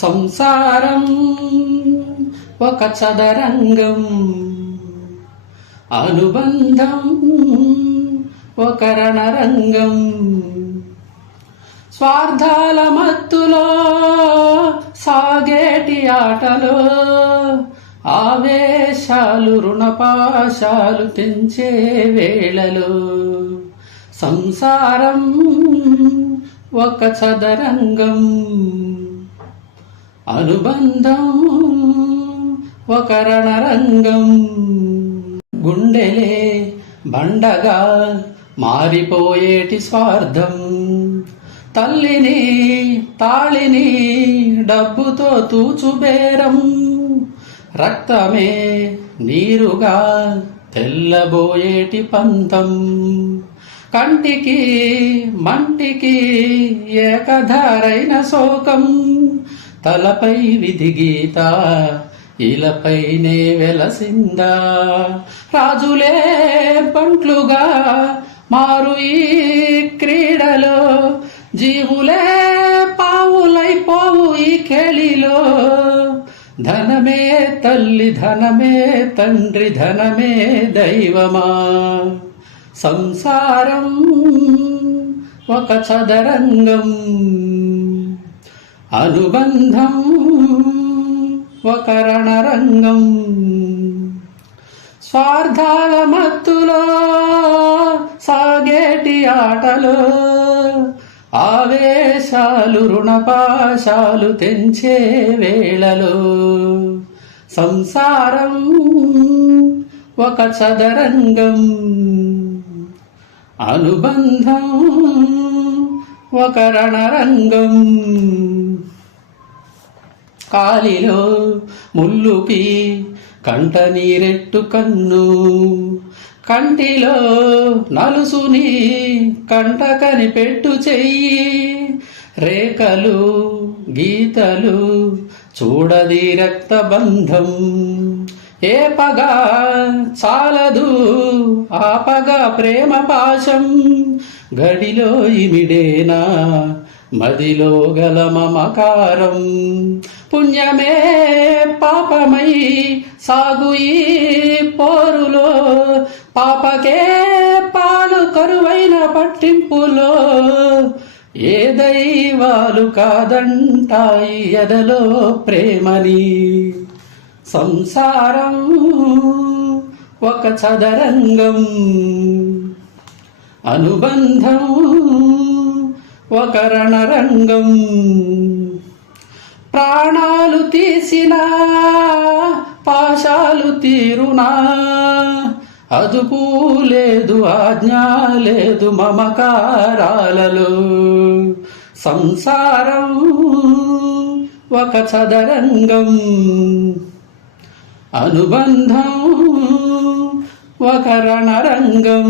సంసారం ఒక చదరంగం, అనుబంధం ఒక రణరంగం. స్వార్థాల మత్తులో సాగేటి ఆటలో ఆవేశాలు రుణపాశాలు తెంచే వేళలో సంసారం ఒక చదరంగం, అనుబంధం ఒక రణరంగం. గుండెలే బండగా మారిపోయేటి స్వార్థం, తల్లిని తాళిని డబ్బుతో తూచుబేరం, రక్తమే నీరుగా తెల్లబోయేటి పంతం. కంటికి మంటికి ఏకధారైన శోకం, తలపై విధి గీత ఇలపైనే వెలసిందా. రాజులే పంట్లుగా మారు ఈ క్రీడలో, జీవులే పావులైపోవు ఈ ఖేళిలో. ధనమే తల్లి ధనమే తండ్రి ధనమే దైవమా. సంసారం ఒక చదరంగం, అనుబంధం ఒక రణరంగం. స్వార్థాల మత్తులో సాగేటి ఆటలో ఆవేశాలు రుణపాశాలు తెంచే వేళలో సంసారం ఒక చదరంగం, అనుబంధం ఒక రణరంగం. కాలిలో ముల్లుపి కంట నీరెట్టు కన్ను, కంటిలో నలుసుని కంట కనిపెట్టు చెయ్యి. రేఖలు గీతలు చూడది రక్తబంధం, ఏ పగ చాలదు ఆపగా ప్రేమ పాశం. గడిలో ఇమిడేనా మదిలో గల మమకారం, పుణ్యమే పాపమై సాగు ఈ పోరులో. పాపకే పాలు కరువైన పట్టింపులో, ఏ దైవాలు కాదంటాయి ఎదలో ప్రేమని. సంసారం ఒక చదరంగం, అనుబంధం ఒక రణరంగం. ప్రాణాలు తీసినా పాశాలు తీరునా, అదుపు లేదు ఆజ్ఞ లేదు మమకారాలలో. సంసారం ఒక చదరంగం, అనుబంధం ఒక రణరంగం.